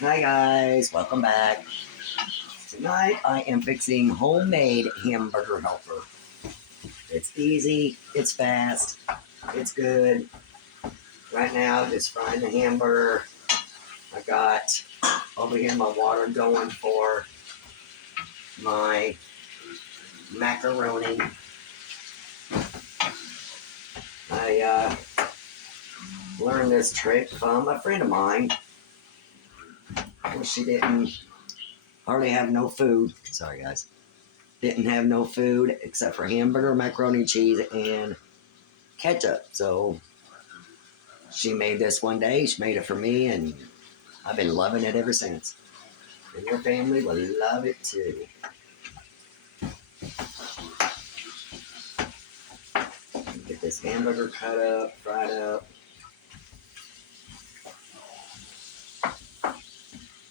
Hi guys, welcome back. Tonight I am fixing homemade hamburger helper. It's easy, it's fast, it's good. Right now, just frying the hamburger. I got over here my water going for my macaroni. I learned this trick from a friend of mine. She didn't hardly have no food. Sorry guys. Didn't have no food except for hamburger, macaroni, cheese, and ketchup. So she made this one day. She made it for me, and I've been loving it ever since. And your family will love it too. Get this hamburger cut up, fried up.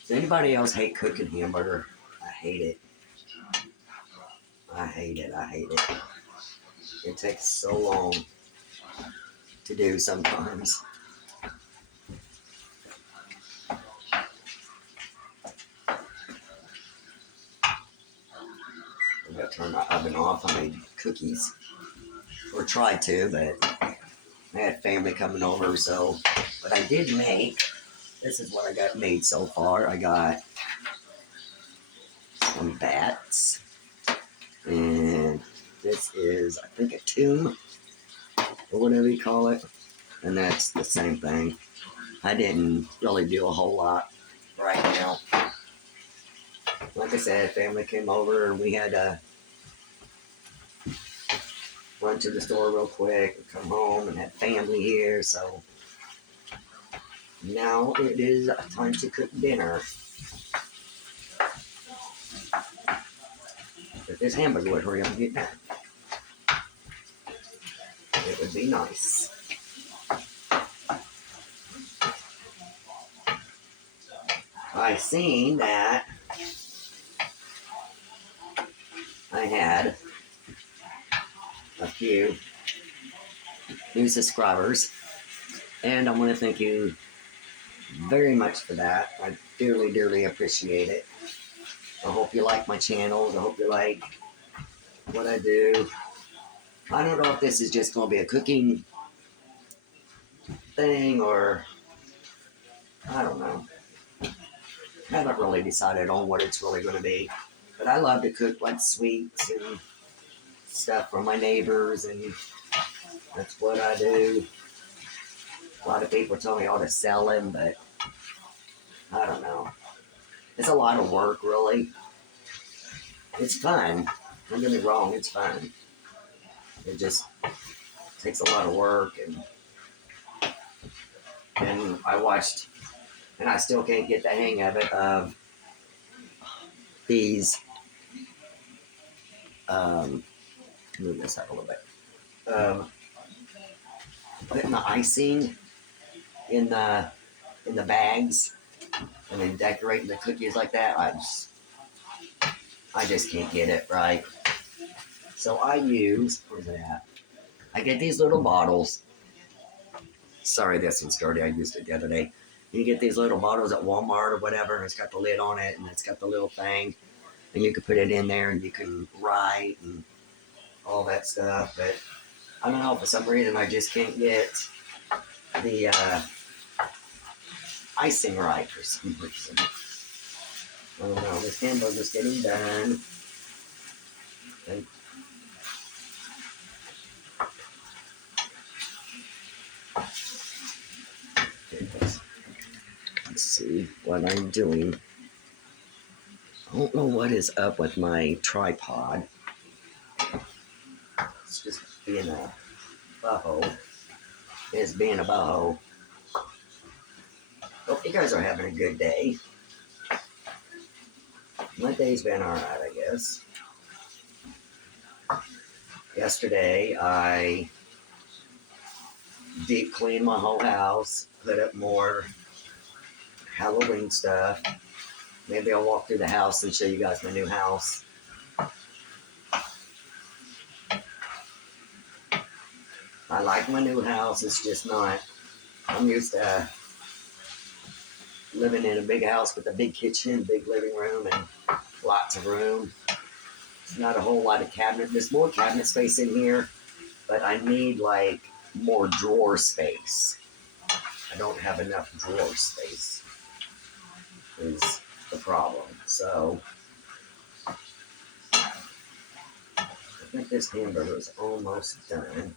Does anybody else hate cooking hamburger? I hate it. I hate it. I hate it. It takes so long to do sometimes. I'm gonna turn my oven off. I made cookies, or tried to, but I had family coming over, so. But I did make. This is what I got made so far. I got some bats, and this is, I think, a tomb, or whatever you call it, and that's the same thing. I didn't really do a whole lot right now. Like I said, family came over, and we had to run to the store real quick and come home and had family here, so now it is time to cook dinner. If this hamburger would hurry up and get done, it would be nice. I seen that I had a few new subscribers, and I want to thank you very much for that. I dearly, dearly appreciate it. I hope you like my channels. I hope you like what I do. I don't know if this is just going to be a cooking thing or I don't know. I haven't really decided on what it's really going to be. But I love to cook like sweets and stuff for my neighbors, and that's what I do. A lot of people tell me I ought to sell them, but I don't know. It's a lot of work, really. It's fun. Don't get me wrong, it's fun. It just takes a lot of work, and I watched, and I still can't get the hang of it, of these, move this up a little bit, putting the icing in the bags and then decorating the cookies like that. I just can't get it right. So I use, where's it at? I get these little bottles. Sorry, this one's dirty. I used it the other day. You get these little bottles at Walmart or whatever, and it's got the lid on it, and it's got the little thing, and you can put it in there, and you can write and all that stuff. But I don't know, for some reason, I just can't get the icing right for some reason. I don't know. This hamburger's getting done. And let's see what I'm doing. I don't know what is up with my tripod. It's just being a boho. It's being a boho. Hope you guys are having a good day. My day's been alright, I guess. Yesterday, I deep cleaned my whole house, put up more Halloween stuff. Maybe I'll walk through the house and show you guys my new house. I like my new house. It's just not, I'm used to living in a big house with a big kitchen, big living room, and lots of room. It's not a whole lot of cabinet. There's more cabinet space in here, but I need like more drawer space. I don't have enough drawer space. Is the problem. So I think this hamburger is almost done.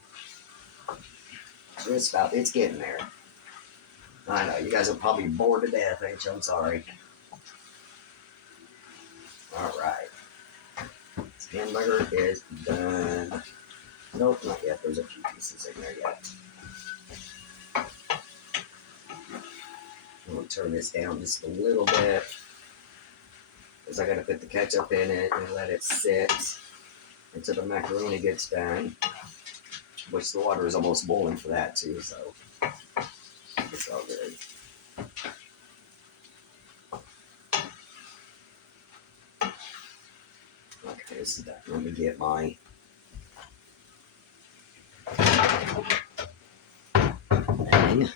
It's getting there. I know, you guys are probably bored to death, ain't you? I'm sorry. Alright. This hamburger is done. Nope, not yet. There's a few pieces in there yet. I'm going to turn this down just a little bit. Because I got to put the ketchup in it and let it sit until the macaroni gets done. Which the water is almost boiling for that too, so it's all good. Okay, this is done. Let me get my thing.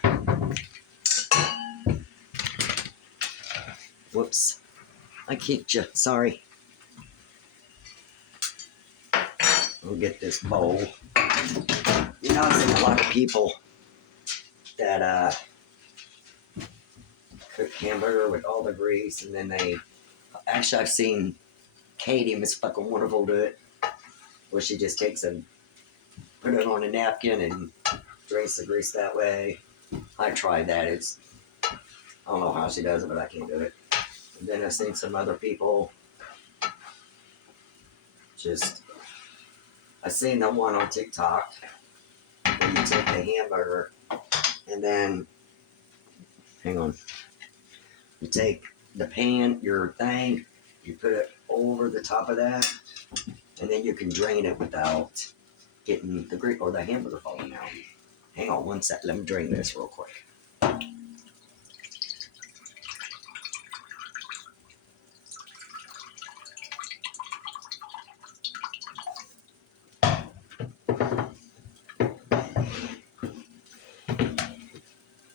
Whoops. I kicked you. Sorry. We'll get this bowl. You know, I've seen a lot of people that cook hamburger with all the grease, and then I've seen Katie, Miss Fucking Wonderful, do it, where she just takes and put it on a napkin and drains the grease that way. I tried that. I don't know how she does it, but I can't do it. And then I've seen some other people I seen the one on TikTok where you take the hamburger and then, hang on, you take the pan, your thing, you put it over the top of that, and then you can drain it without getting the grease or the hamburger falling out. Hang on one sec, let me drain this real quick.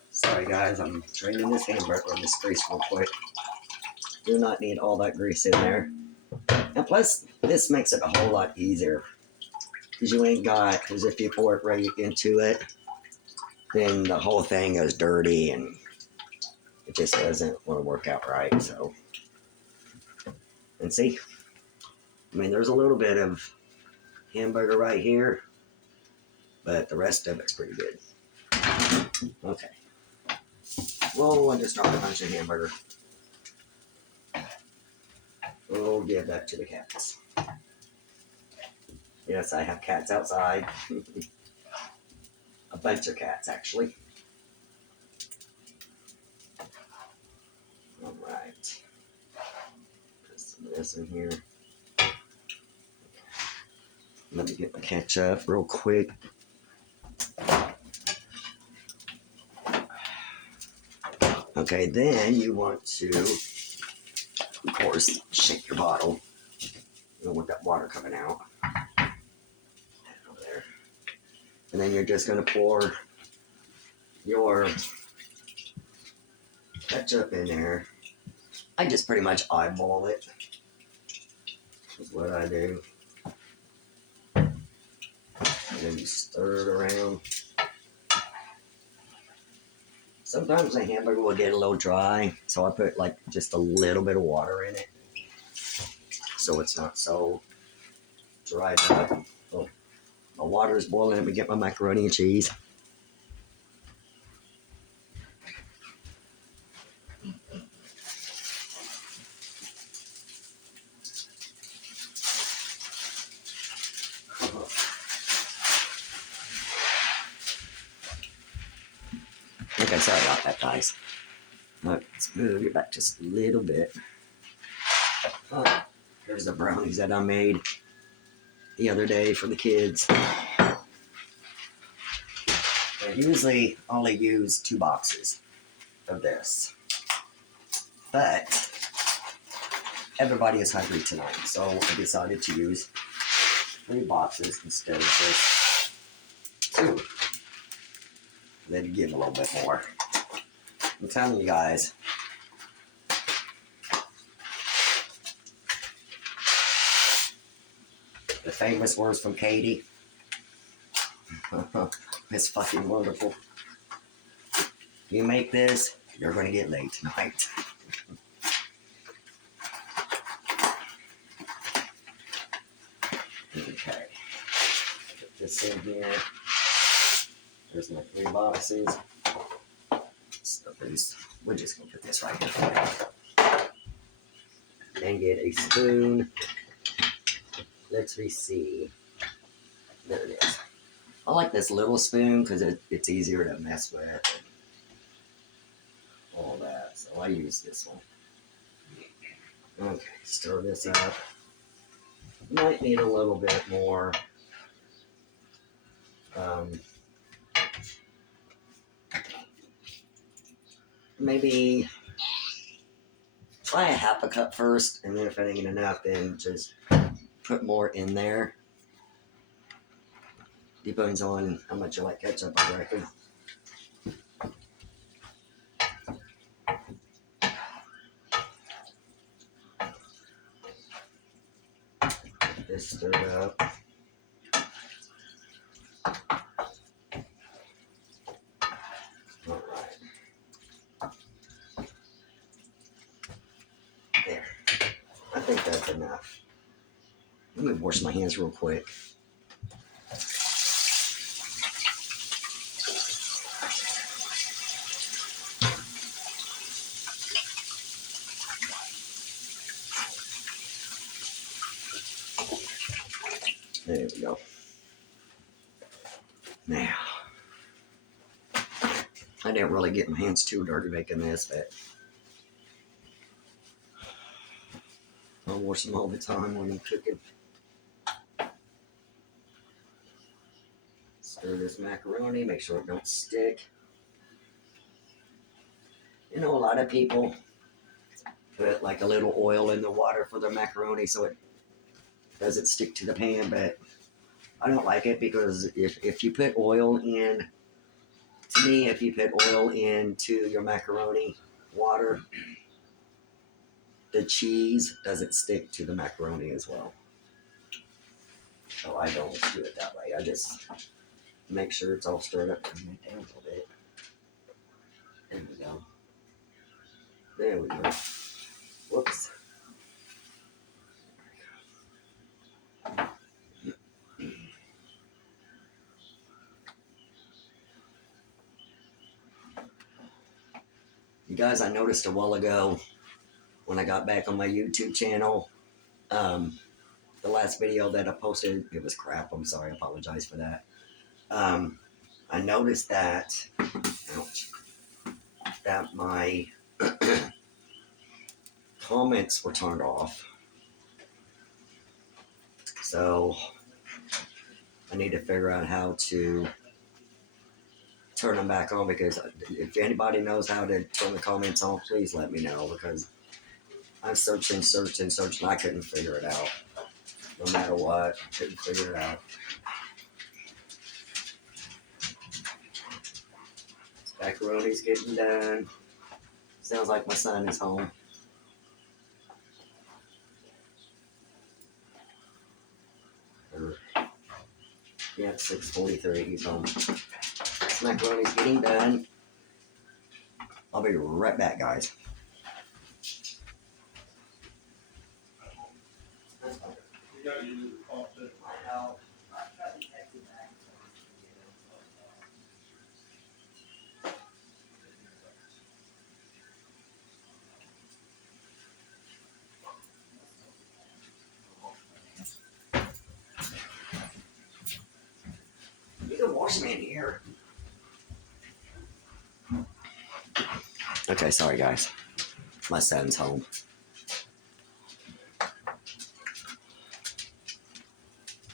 Sorry guys, I'm draining this hamburger or this grease real quick. Do not need all that grease in there. And plus, this makes it a whole lot easier. Because if you pour it right into it, then the whole thing is dirty and it just doesn't want to work out right. So, and see, I mean, there's a little bit of hamburger right here, but the rest of it's pretty good. Okay. Whoa, I just dropped a bunch of hamburger. We'll give that to the cats. Yes, I have cats outside. A bunch of cats, actually. Alright. Put some of this in here. Let me get my ketchup real quick. Okay, then you want to, of course, shake your bottle. You don't want that water coming out. Over there. And then you're just going to pour your ketchup in there. I just pretty much eyeball it. Is what I do. And then you stir it around. Sometimes the hamburger will get a little dry, so I put like just a little bit of water in it, so it's not so dried up. Oh, my water is boiling. Let me get my macaroni and cheese. Okay, sorry about that, guys. Let's move it back just a little bit. Here's the brownies that I made the other day for the kids. I usually only use 2 boxes of this, but everybody is hungry tonight, so I decided to use 3 boxes instead of just 2. Then give a little bit more. I'm telling you guys, The famous words from Katie. It's fucking wonderful. You make this, you're gonna get laid tonight. Okay. Put this in here. There's my 3 boxes. So we're just gonna put this right here. Then get a spoon. Let's see. There it is. I like this little spoon because it's easier to mess with and all that. So I use this one. Okay, stir this up. Might need a little bit more. Maybe try a half a cup first, and then if it ain't enough, then just put more in there. Depends on how much you like ketchup, I reckon. Get this stirred up. All right. There. I think that's enough. Let me wash my hands real quick. There we go. Now, I didn't really get my hands too dirty making this, but I wash them all the time when I'm cooking. Stir this macaroni, make sure it don't stick. You know, a lot of people put like a little oil in the water for their macaroni so it doesn't stick to the pan, but I don't like it because if you put oil in, to me, if you put oil into your macaroni water, the cheese doesn't stick to the macaroni as well. So I don't do it that way. I just make sure it's all stirred up. Turn it down a little bit. There we go. There we go. Whoops. You guys, I noticed a while ago when I got back on my YouTube channel, the last video that I posted, it was crap. I'm sorry. I apologize for that. I noticed that, ouch, that my comments were turned off. So I need to figure out how to turn them back on, because if anybody knows how to turn the comments on, please let me know, because I searched and I couldn't figure it out. No matter what, couldn't figure it out. Macaroni's getting done. Sounds like my son is home. Yeah, 6:43, he's home. This macaroni's getting done. I'll be right back, guys. You gotta use the phone too. I know. You can wash me in here. Okay, sorry guys. My son's home.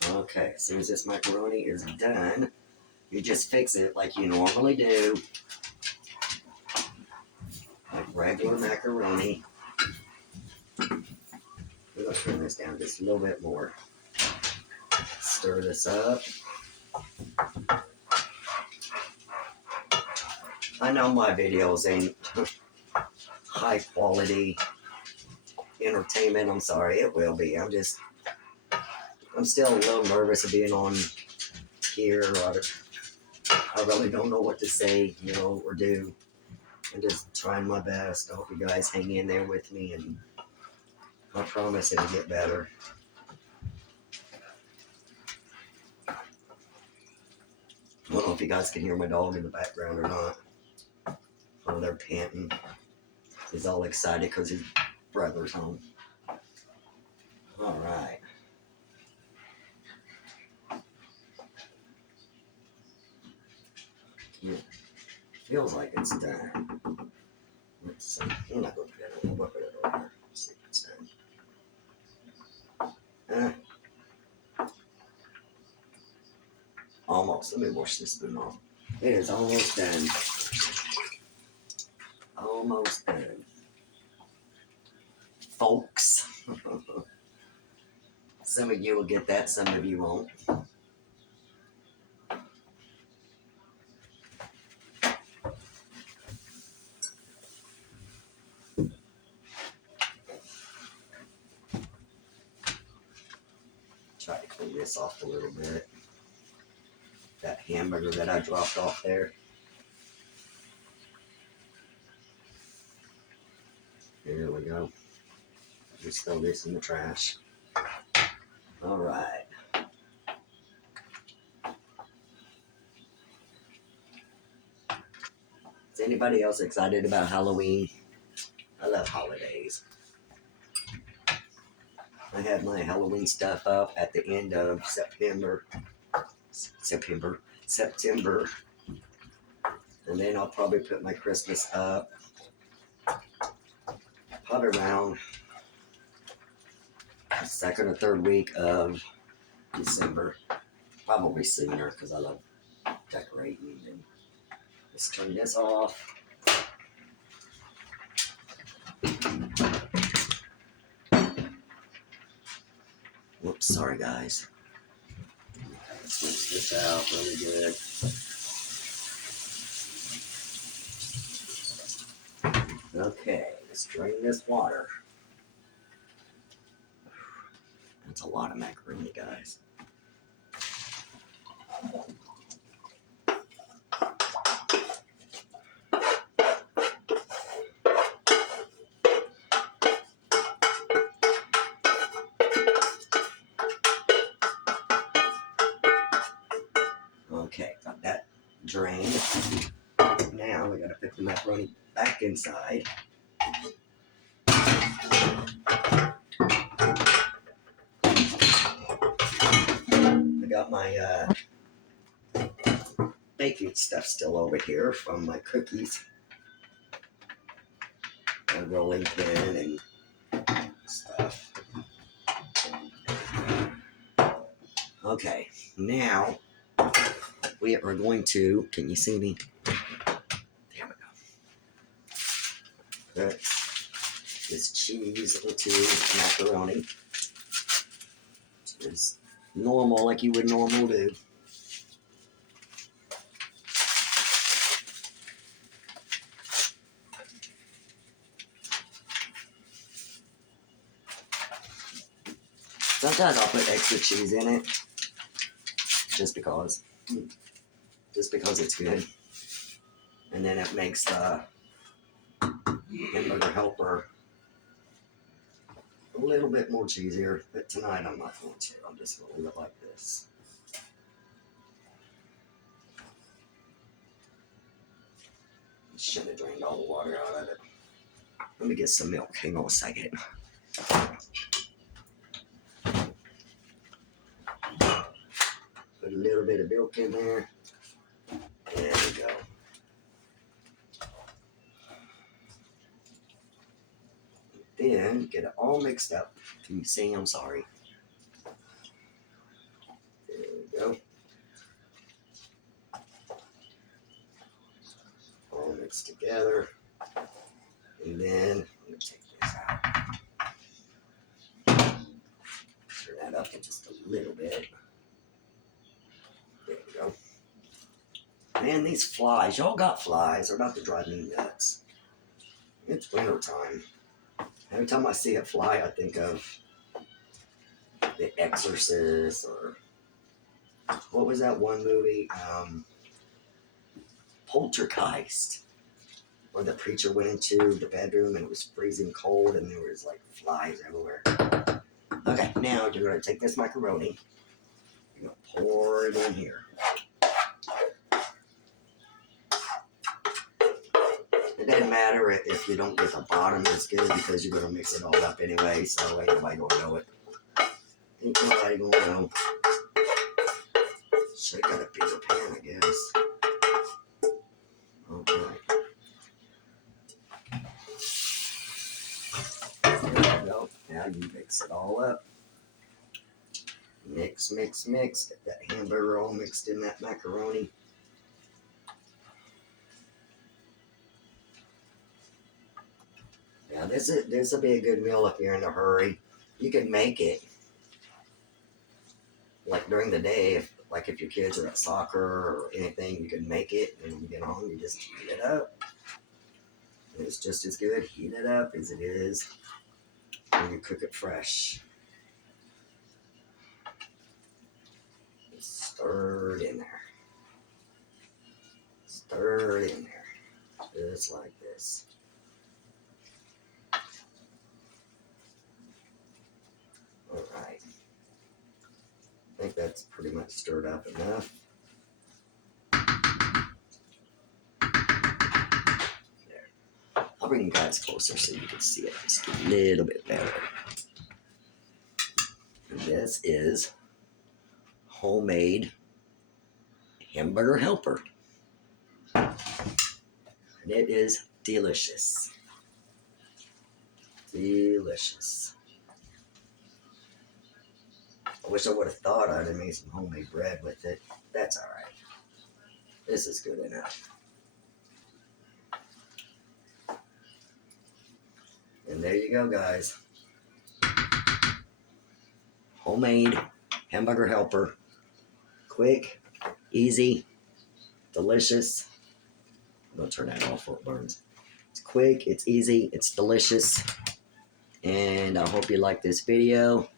Okay, as soon as this macaroni is done, you just fix it like you normally do. Like regular macaroni. We're gonna turn this down just a little bit more. Stir this up. I know my videos ain't high quality entertainment. I'm sorry, it will be. I'm just I'm still a little nervous of being on here. I really don't know what to say, or do. I'm just trying my best. I hope you guys hang in there with me, and I promise it'll get better. I don't know if you guys can hear my dog in the background or not. Oh, they're panting. He's all excited because his brother's home. All right. Yeah. Feels like it's done. Let's see. I'm not going to put it on. We'll put it over here. See if it's done. Almost. Let me wash this spoon off. It is almost done. Almost done. Folks. Some of you will get that, some of you won't. Try to clean this off a little bit. That hamburger that I dropped off there. There we go. Just throw this in the trash. All right. Is anybody else excited about Halloween? I love holidays. I had my Halloween stuff up at the end of September. And then I'll probably put my Christmas up probably around the second or third week of December. Probably sooner because I love decorating. And let's turn this off. Whoops, sorry guys. Let's rinse this out really good. Okay, let's drain this water. That's a lot of macaroni, guys. Okay, got that drained. Now we gotta put the macaroni back inside. I got my baking stuff still over here from my cookies. My rolling pin and stuff. Okay, now we are going to, can you see me? There we go. Put this cheese into macaroni. It's normal, like you would normal do. Sometimes I'll put extra cheese in it, just because it's good, and then it makes the hamburger helper a little bit more cheesier. But tonight I'm not going to. I'm just going to leave it like this. Shouldn't have drained all the water out of it. Let me get some milk. Hang on a second. Put a little bit of milk in there. There we go. Then get it all mixed up. Can you see? I'm sorry. There we go. All mixed together. And then I'm going to take this out. Turn that up just a little bit. There we go. Man, these flies. Y'all got flies. They're about to drive me nuts. It's winter time. Every time I see a fly, I think of like The Exorcist, or what was that one movie? Poltergeist, where the preacher went into the bedroom and it was freezing cold and there was like flies everywhere. Okay, now you're gonna take this macaroni, you're gonna pour it in here. It doesn't matter if you don't get the bottom as good because you're gonna mix it all up anyway, so ain't nobody gonna know it. Ain't nobody gonna know. Should've got a bigger pan, I guess. Alright. There you go. Now you mix it all up. Mix, mix, mix. Get that hamburger all mixed in that macaroni. Now this will be a good meal if you're in a hurry. You can make it like during the day, if your kids are at soccer or anything, you can make it, and when you get home, you just heat it up. It's just as good heat it up as it is when you cook it fresh. Stir it in there. Stir it in there, just like this. All right. I think that's pretty much stirred up enough. There. I'll bring you guys closer so you can see it just a little bit better. And this is homemade hamburger helper. And it is delicious. Delicious. I wish I would have thought I'd have made some homemade bread with it. That's alright. This is good enough. And there you go, guys. Homemade hamburger helper. Quick, easy, delicious. I'm going to turn that off before it burns. It's quick, it's easy, it's delicious. And I hope you like this video.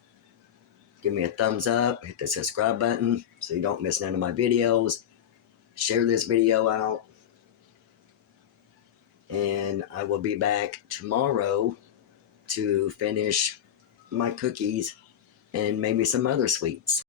Give me a thumbs up, hit the subscribe button so you don't miss none of my videos. Share this video out. And I will be back tomorrow to finish my cookies and maybe some other sweets.